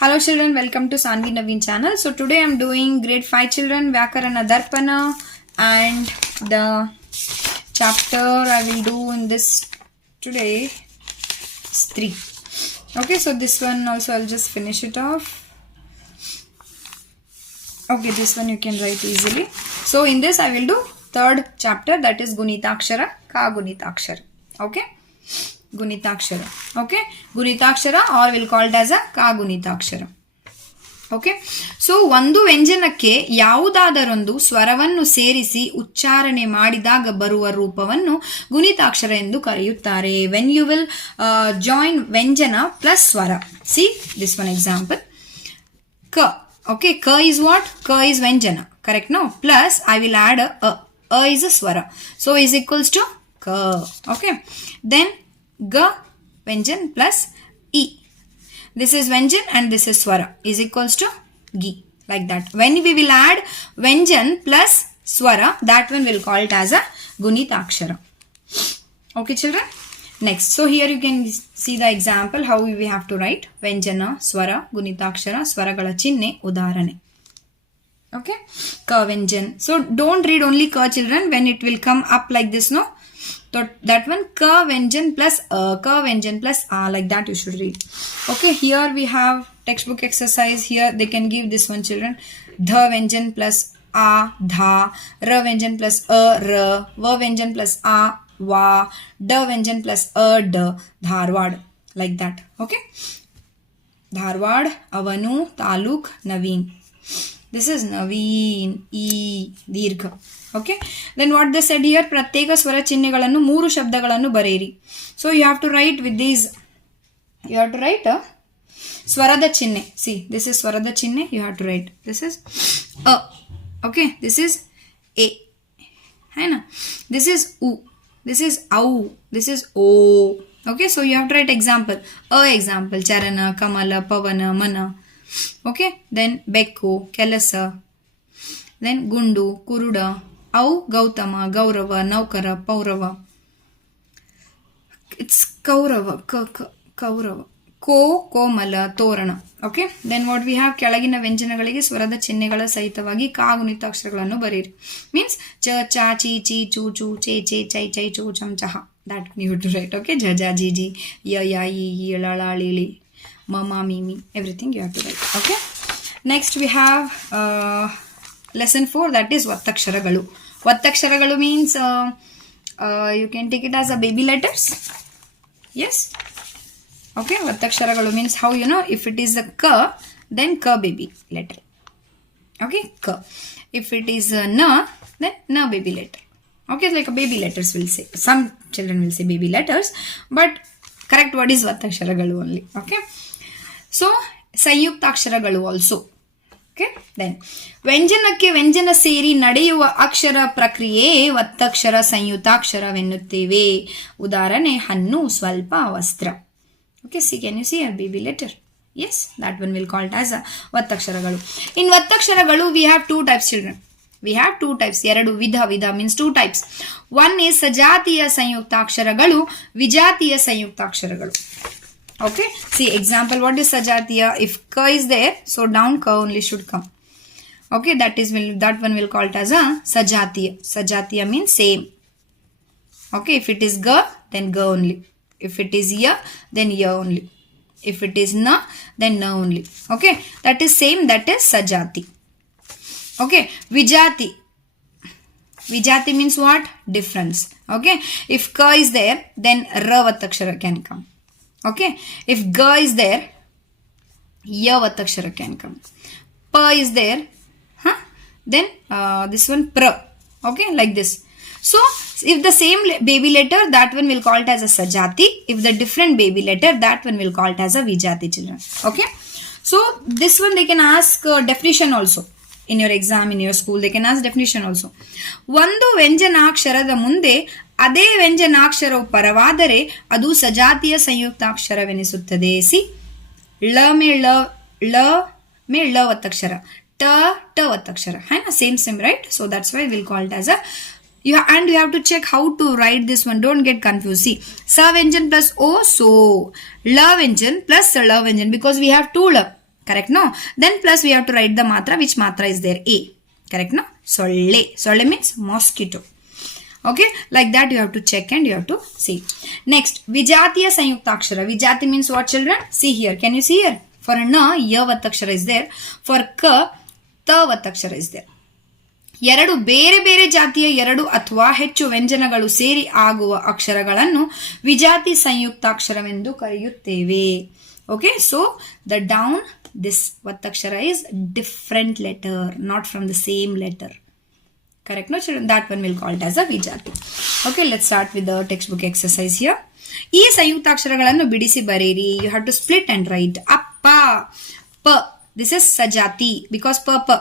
Hello children, welcome to Sanvi Naveen channel. So today I am doing grade 5 children Vyakarana Darpana, and the chapter I will do in this today is 3. Okay, so this one also I'll just finish it off. Okay, this one you can write easily. So in this I will do third chapter, that is Gunitakshara, Ka Gunitakshara. Okay, Gunitakshara. Okay, Gunitakshara, or we'll call it as a Ka Gunitakshara. Okay, so ಒಂದು ವ್ಯಂಜನಕ್ಕೆ ಯಾವುದಾದರೊಂದು ಸ್ವರವನ್ನು ಸೇರಿಸಿ ಉಚ್ಚಾರಣೆ ಮಾಡಿದಾಗ ಬರುವ ರೂಪವನ್ನು ಗುಣಿತಾಕ್ಷರ ಎಂದು ಕರೆಯುತ್ತಾರೆ. ವೆನ್ ಯು ವಿಲ್ ಜಾಯಿನ್ ವ್ಯಂಜನ ಪ್ಲಸ್ ಸ್ವರ. See this one example. ಕ. ಓಕೆ, ಕ is what? Ka is ವ್ಯಂಜನ, correct? No, plus I will add a is a swara, so is equals to ka. Okay, then ga ವ್ಯಂಜನ್ plus e. This is Vyanjan and this is Swara is equals to Gi, like that. When we will add Vyanjan plus Swara, that one will call it as a Gunitakshara. Okay children. Next, so here you can see the example how we have to write Vyanjana, Swara, Gunitakshara, Swaragala chinne, udarane. Okay, Ka Vyanjan. So don't read only Ka children, when it will come up like this, no? So that one Ka Vyanjan plus Ka Vyanjan plus A, like that you should read. Okay, here we have textbook exercise. Here they can give this one children. Dha Vyanjan plus A, Dha. Ra Vyanjan plus A, Ra. Va Vyanjan plus A, Va. Da Vyanjan plus A, Da. Dharwad, like that. Okay, Dharwad, Avanu, Taluk, Naveen. This is Naveen, E, Dirgha. Okay, then what they said here, pratyeka swara ಚಿಹ್ನೆಗಳನ್ನು 3 ಶಬ್ದಗಳನ್ನು ಬರೆಯಿರಿ. So you have to write with these, you have to write ಸ್ವರದ ಚಿಹ್ನೆ. See, this is ಸ್ವರದ ಚಿಹ್ನೆ, you have to write. This is a. Okay, this is a, है ना? This is u, this is au, this is o. Okay, so you have to write example. A example, charana, kamala, pavana, mana. Okay, then bekku, kelasa, then gundu, kuruda, au, gautama, gaurava, naukara, paurava. It's kaurava, kaurava. Ko, komala, torana. Okay, then what we have, ಕೆಳಗಿನ ವ್ಯಂಜನಗಳಿಗೆ ಸ್ವರದ ಚಿಹ್ನೆಗಳ ಸಹಿತವಾಗಿ ಕಾ ಗುಣಿತಾಕ್ಷರಗಳನ್ನು ಬರೆಯಿರಿ. Means ಚ, ಚ, ಚಿ, ಚಿ, ಚು, ಚು, ಚೆ, ಚೆ, ಚೈ, ಚೈ, ಚು, ಚಂ, ಚಹ. That you have to write. Okay, ಜ, ಜ, ಜಿ, ಜಿ, ಯ, ಯ, ಇ, ಈ, ಳ, ಳ, ಳಿ, ಳಿ, mama, mimi, everything you have to write. Okay, next we have lesson 4, that is Vattaksharagalu. Vattaksharagalu means you can take it as a baby letters. Yes. Okay, Vattaksharagalu means how you know, if it is a ka, then ka baby letter. Okay, ka. If it is a na, then na baby letter. Okay, like a baby letters will say. Some children will say baby letters, but correct word is Vattaksharagalu only. Okay, so ಸಂಯುಕ್ತಾಕ್ಷರಗಳು also. Okay, then ವ್ಯಂಜನಕ್ಕೆ ವ್ಯಂಜನ ಸೇರಿ ನಡೆಯುವ ಅಕ್ಷರ ಪ್ರಕ್ರಿಯೆಯೇ ಒತ್ತಕ್ಷರ ಸಂಯುಕ್ತಾಕ್ಷರವೆನ್ನುತ್ತೇವೆ. ಉದಾಹರಣೆ ಹಣ್ಣು, ಸ್ವಲ್ಪ, ವಸ್ತ್ರ. Okay, see, can you see a baby letter? Yes, that one will call it as a ಒತ್ತಕ್ಷರಗಳು. In ಒತ್ತಕ್ಷರಗಳು we have 2 types children. We have 2 types. ಎರಡು ವಿಧ means 2 types. One is ಸಜಾತಿಯ ಸಂಯುಕ್ತಾಕ್ಷರಗಳು, ವಿಜಾತಿಯ ಸಂಯುಕ್ತಾಕ್ಷರಗಳು. Okay, see example, what is sajatiya? If ka is there, so down ka only should come. Okay, that one will call it as a sajatiya. Sajatiya means same. Okay, if it is ga, then ga only. If it is ya, then ya only. If it is na, then na only. Okay, that is same, that is sajati. Okay, vijati. Vijati means what? Difference. Okay, if ka is there, then ra vatakshara can come. Okay, if ga is there, ya vatakshara can come. Pa is there, then this one pra. Okay, like this. So if the same baby letter, that one will call it as a sajati. If the different baby letter, that one will call it as a vijati children. Okay, so this one they can ask definition also. In your exam, in your school, they can ask definition also. ಒಂದು ವ್ಯಂಜನಾಕ್ಷರದ ಮುಂದೆ ಅದೇ ವ್ಯಂಜನಾಕ್ಷರವು ಪರವಾದರೆ ಅದು ಸಜಾತಿಯ ಸಂಯುಕ್ತಾಕ್ಷರವೆನಿಸುತ್ತದೆ. C, ಳ ಮೇ ಳ ಒತ್ತಕ್ಷರ, ಟ ಒತ್ತಕ್ಷರ, ಹೈನಾ, same right? So that's why we'll call it as a, you have to check how to write this one. Don't get confused. See, sa vyanjan plus o, so la vyanjan plus la vyanjan, because we have 2 la. Correct, no? Then plus we have to write the matra. Which matra is there? A. Correct, no? Solle. Solle means mosquito. Okay, like that you have to check and you have to see. Next, Vijatiya Sanyuktakshara. Vijati means what, children? See here. Can you see here? For na, ya vattakshara is there. For ka, ta vattakshara is there. ಎರಡು ಬೇರೆ ಬೇರೆ ಜಾತಿಯ ಎರಡು ಅಥವಾ ಹೆಚ್ಚು ವ್ಯಂಜನಗಳು ಸೇರಿ ಆಗುವ ಅಕ್ಷರಗಳನ್ನು ವಿಜಾತಿ ಸಂಯುಕ್ತಾಕ್ಷರವೆಂದು ಕರೆಯುತ್ತೇವೆ. Okay, so the down this ವತ್ತಕ್ಷರ is different letter, not from the same letter. Correct, no children? That one will call it as a vijati. Okay, let's start with the textbook exercise here. ಈ ಸಂಯುಕ್ತಾಕ್ಷರಗಳನ್ನು ಬಿಡಿಸಿ ಬರೆಯಿರಿ. You have to split and write. ಅಪ್ಪ, ಪ, this is sajati because pa.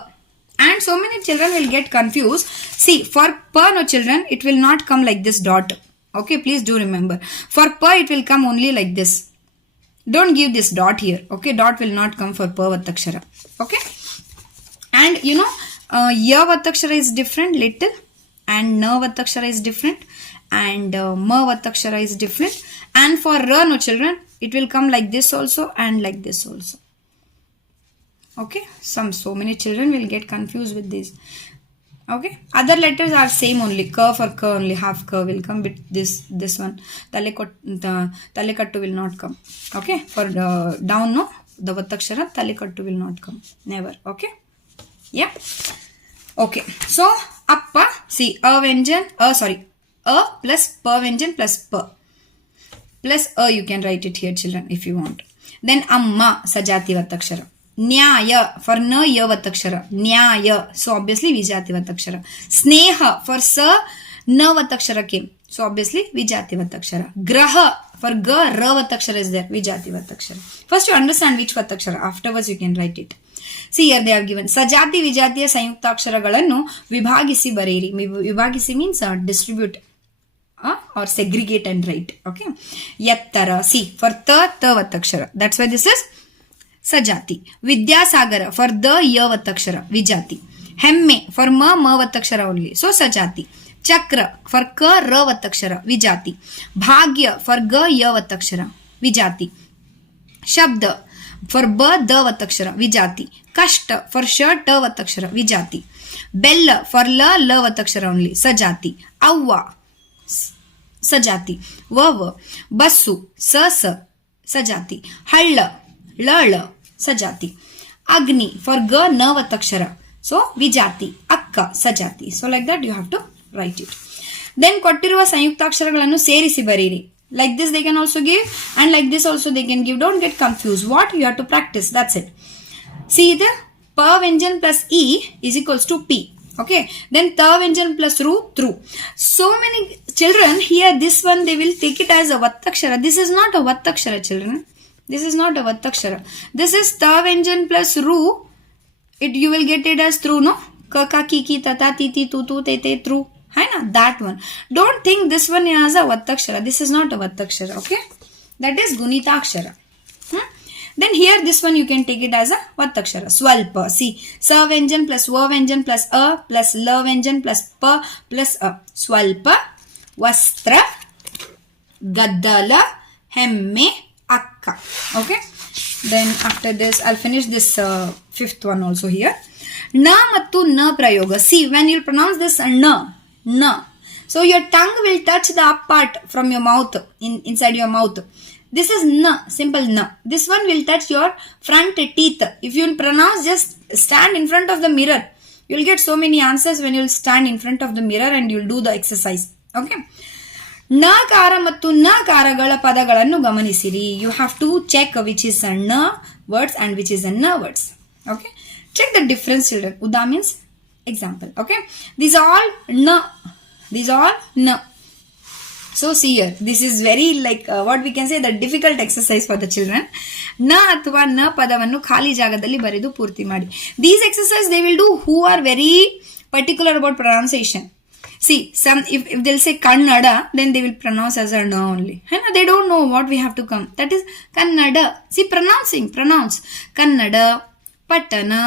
And so many children will get confused. See, for pa, no children, it will not come like this dot. Okay, please do remember. For pa, it will come only like this. Don't give this dot here. Okay, dot will not come for pa vattakshara. Okay, and you know, ya vattakshara is different little, and na vattakshara is different, and ma vattakshara is different. And for ra, no children, it will come like this also and like this also. Okay, so many children will get confused with this. Okay, other letters are same only. Ka for ka only, half ka will come, but this one talekattu will not come. Okay, for down, no, the vattakshara talekattu will not come, never. Okay, yeah. Okay, so appa, see, a vyanjan, a plus pa vyanjan plus pa plus a, you can write it here, children, if you want. Then amma, sajati vattakshara. Nyaya, for na, ya vattakshara, nyaya, so obviously vijati vattakshara. Sneha, for sa, na vattakshara came, so obviously vijati vattakshara. Graha, for ga, ra vattakshara is there, vijati vattakshara. First you understand which vattakshara, afterwards you can write it. See, here they have given sajati vijatiya ಸಂಯುಕ್ತಾಕ್ಷರಗಳನ್ನು ವಿಭಾಗಿಸಿ ಬರೆಯಿರಿ. ವಿಭಾಗಿಸಿ means distribute or segregate and write. Okay, yattara, see, for ta vattakshara, that's why this is ಸಜಾತಿ. Vidyasagar for the ಯ ವತ್ತಕ್ಷರ ವಿಜಾತಿ. ಹೆಮ್ಮೆ for ಮ ವತ್ತಕ್ಷರ only, so ಸಜಾತಿ. ಚಕ್ರ for ಕ ರ ವತ್ತಕ್ಷರ ವಿಜಾತಿ. ಭಾಗ್ಯ for ಗ ಯ ವತ್ತಕ್ಷರ ವಿಜಾತಿ. ಶಬ್ದ ಫಾರ್ ಬ ದ ವತ್ತಕ್ಷರ ವಿಜಾತಿ. ಕಷ್ಟ ಫಾರ್ ಶ ಟ ವತ್ತಕ್ಷರ ವಿಜಾತಿ. ಬೆಲ್ಲ ಫಾರ್ ಲ ವತ್ತಕ್ಷರ ಓನ್ಲಿ ಸಜಾತಿ. ಅವ್ವ ಸಜಾತಿ. ವ ಬಸ್ಸು ಸ ಸಜಾತಿ. ಹಳ್ಳ ಳ ಸಜಾತಿ. ಅಗ್ನಿ ಫಾರ್ ಗ ನ ವತ್ತಕ್ಷರ, ಸೊ ವಿಜಾತಿ. ಅಕ್ಕ ಸಜಾತಿ. So like that you have to write it. Then ಕೊಟ್ಟಿರುವ ಸಂಯುಕ್ತಾಕ್ಷರಗಳನ್ನು ಸೇರಿಸಿ ಬರೀರಿ. Like this they can also give, and like this also they can give. Don't get confused. What you have to practice, that's it. See, the pa vyanjan plus e is equals to p. Okay, then ta vyanjan plus ru, thru. So many children here, this one they will take it as a vattakshara. This is not a vattakshara, children. This is not a vattakshara. This is ta vyanjan plus ru. You will get it as thru, no? Ka ka ki ki ta ta ti ti tu tu te te thru. Hai na? That one. Don't think this one has a vattakshara. This is not a vattakshara. Okay? That is gunitakshara. Then here this one you can take it as a vattakshara. Swalpa. See, sa vyanjan plus va vyanjan plus a plus la vyanjan plus pa plus a. Swalpa, vastra, gaddala, hemme, akka. Okay, then after this I'll finish this fifth one also here. Na mattu na prayoga. See, when you pronounce this na, so your tongue will touch the up part from your mouth, inside your mouth. This is na, simple na. This one will touch your front teeth. If you pronounce, just stand in front of the mirror. You'll get so many answers when you'll stand in front of the mirror and you'll do the exercise. Okay. ನಕಾರ ಮತ್ತು ನಕಾರಗಳ ಪದಗಳನ್ನು ಗಮನಿಸಿರಿ. You have to check which is a ನ words and which is a ನ words. Okay, check the difference, children. ಉದಾ means example. Okay, these all na. So see here, this is very like what we can say the difficult exercise for the children. Na ಅಥವಾ ನ ಪದವನ್ನು ಖಾಲಿ ಜಾಗದಲ್ಲಿ ಬರೆದು ಪೂರ್ತಿ ಮಾಡಿ. These exercise they will do who are very particular about pronunciation. See, some if they'll say Kannada, then they will pronounce as a na only. They don't know what we have to come. That is Kannada. See, pronounce Kannada, Pattana,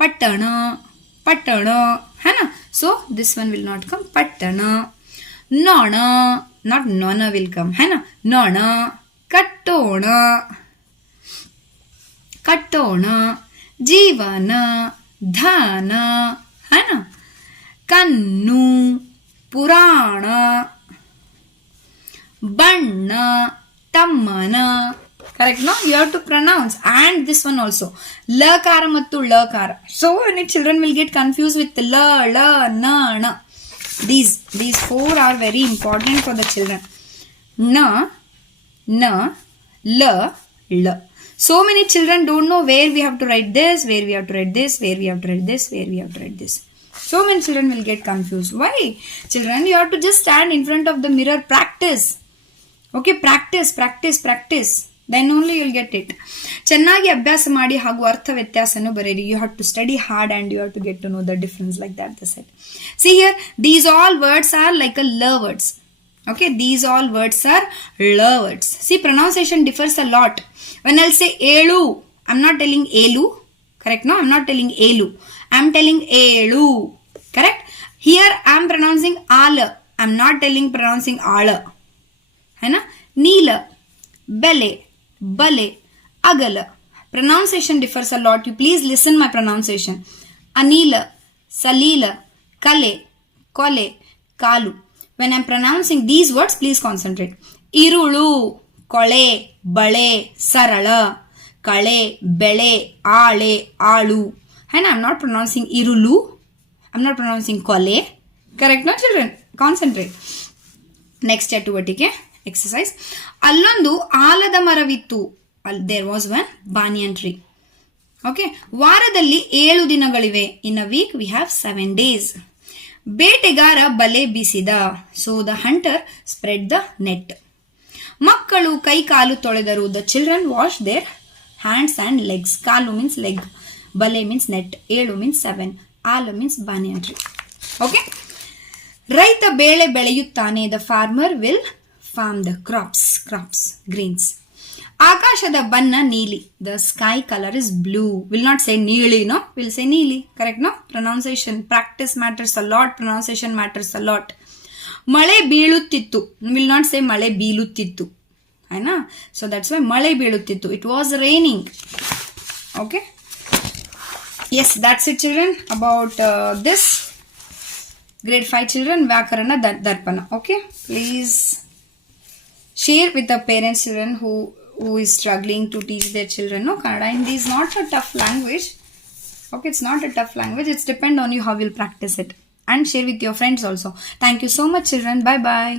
Pattana, Pattana. So this one will not come. Pattana. Nona, not nona will come. Nona, Kattona. ಕಟ್ಟೋಣ, ಜೀವನ, ಧನ, है ना, ಕಣ್ಣು, ಪುರಾಣ, ಬಣ್ಣ, ತಮ್ಮನ. Correct no? You have to pronounce. And this one also, ಲಕಾರ ಮತ್ತು ಲಕಾರ. So any children will get confused with la, la, na, na. These four are very important for the children. Na, na, la, la. So many children don't know where we have to write this, where we have to write this, where we have to write this, where we have to write this. So many children will get confused. Why? Children, you have to just stand in front of the mirror, practice. Okay, practice. Then only you will get it. ಚೆನ್ನಾಗಿ ಅಭ್ಯಾಸ ಮಾಡಿ ಹಾಗೂ ಅರ್ಥ ವ್ಯತ್ಯಾಸನೂ ಬರೆಯಿರಿ. You have to study hard and you have to get to know the difference, like that they said. See here, these all words are like a la words. Okay, these all words are la words. See, pronunciation differs a lot. When I'll say elu, I'm not telling elu. Correct? No, I'm not telling elu. I'm telling elu. Correct? Here I'm pronouncing ala. I'm not pronouncing ala. है ना? नीला, बेले, बले, अगल. Pronunciation differs a lot. You please listen my pronunciation. Anila, salila, kale, kole, kalu. When I'm pronouncing these words, please concentrate. Irulu, kole, bale, sarala, kale, bele, ale, alu. And I'm not pronouncing irulu. I'm not pronouncing kole. Correct, no children? Concentrate. Next ಚಟುವಟಿಕೆ exercise. ಅಲ್ಲೊಂದು ಆಲದ ಮರವಿತ್ತು. There was one banyan tree. Okay. ವಾರದಲ್ಲಿ 7 ದಿನಗಳಿವೆ. In a week we have 7 days. ಬೇಟೆಗಾರ ಬಲೆ ಬೀಸಿದ. So the hunter spread the net. ಮಕ್ಕಳು ಕೈ ಕಾಲು ತೊಳೆದರು. The children washed their hands and legs. Call means leg. ಬಲೆ means net. 7 means 7. ಆಲ means banyan tree. Okay. ರೈತ ಬೇಳೆ ಬೆಳೆಯುತ್ತಾನೆ. The farmer will farm the crops, greens. ಆಕಾಶದ ಬಣ್ಣ ನೀಲಿ. The sky color is blue. Will not say ನೀಲಿ, no? Will say ನೀಲಿ. Correct, no? Pronunciation. Practice matters a lot. Pronunciation matters a lot. ಮಳೆ ಬೀಳುತ್ತಿತ್ತು. Will not say ಮಳೆ ಬೀಳುತ್ತಿತ್ತು. ಆಯ್ನಾ? So that's why ಮಳೆ ಬೀಳುತ್ತಿತ್ತು. It was raining. Okay? Yes, that's it children about this. Grade 5 children, Vyakarana Darpana. Okay? Please share with the parents children who is struggling to teach their children. No, Kannada Hindi is not a tough language. Okay, it's not a tough language. It's depend on you how you'll practice it. And share with your friends also. Thank you so much children. Bye bye.